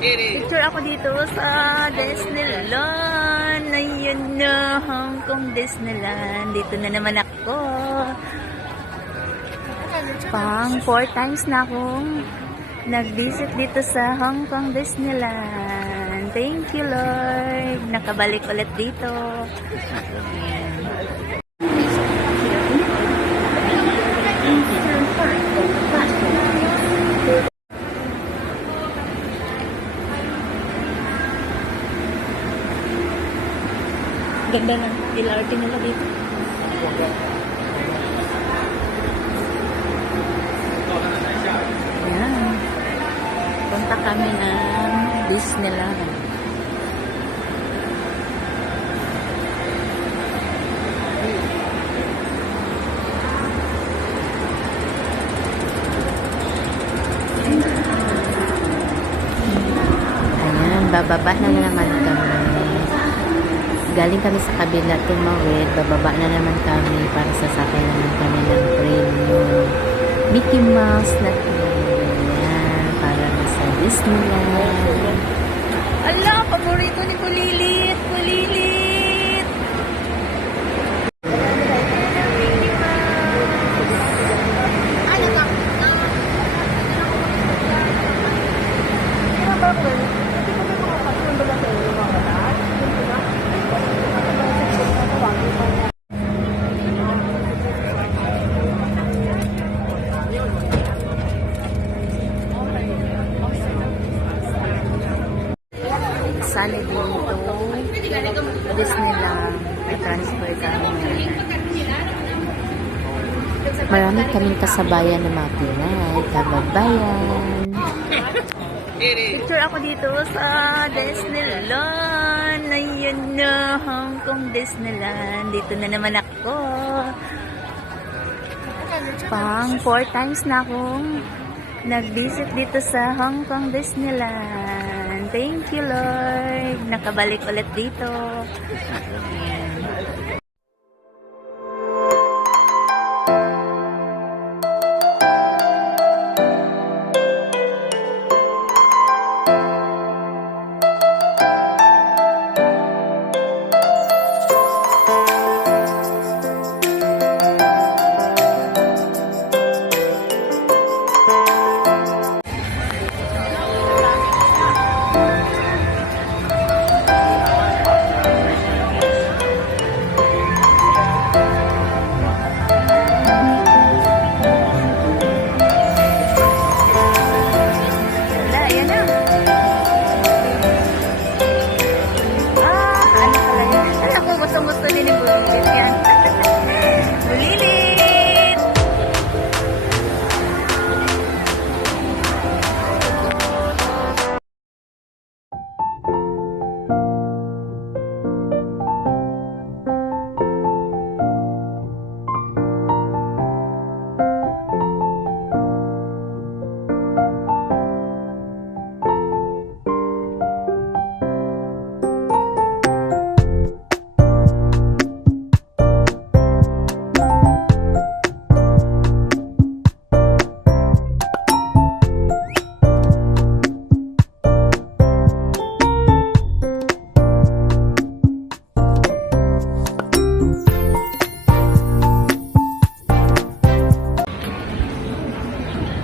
Picture ako dito sa Disneyland. Ayun na, Hong Kong Disneyland. Dito na naman ako. Pang 4 times na akong nag-visit dito sa Hong Kong Disneyland. Thank you, Lord. Nakabalik ulit dito. Ayan. Ganda ng LRT nila dito. Ayan. Punta kami ng Disneyland. Ayan, bababa na naman kami. Galing kami sa kabila tumawid, bababa na naman kami para sasakay naman kami ng premium Mickey Mouse na yan para sa Disneyland. Ala, paborito ni Kulilit, Kulilit. Sali dito Disneyland ay transfer kami. Marami kaming kasabayan ng mga Pinay, kababayan. Picture ako dito sa Disneyland. Ayun na, Hong Kong Disneyland. Dito na naman ako. Pang 4 times na akong nag-visit dito sa Hong Kong Disneyland. Thank you, Lord. Nakabalik ulit dito. Ayan.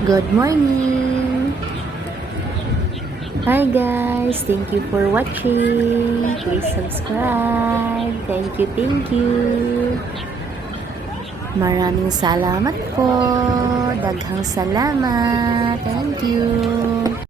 Good morning! Hi guys! Thank you for watching. Please subscribe. Thank you, thank you. Maraming salamat po. Daghang salamat. Thank you.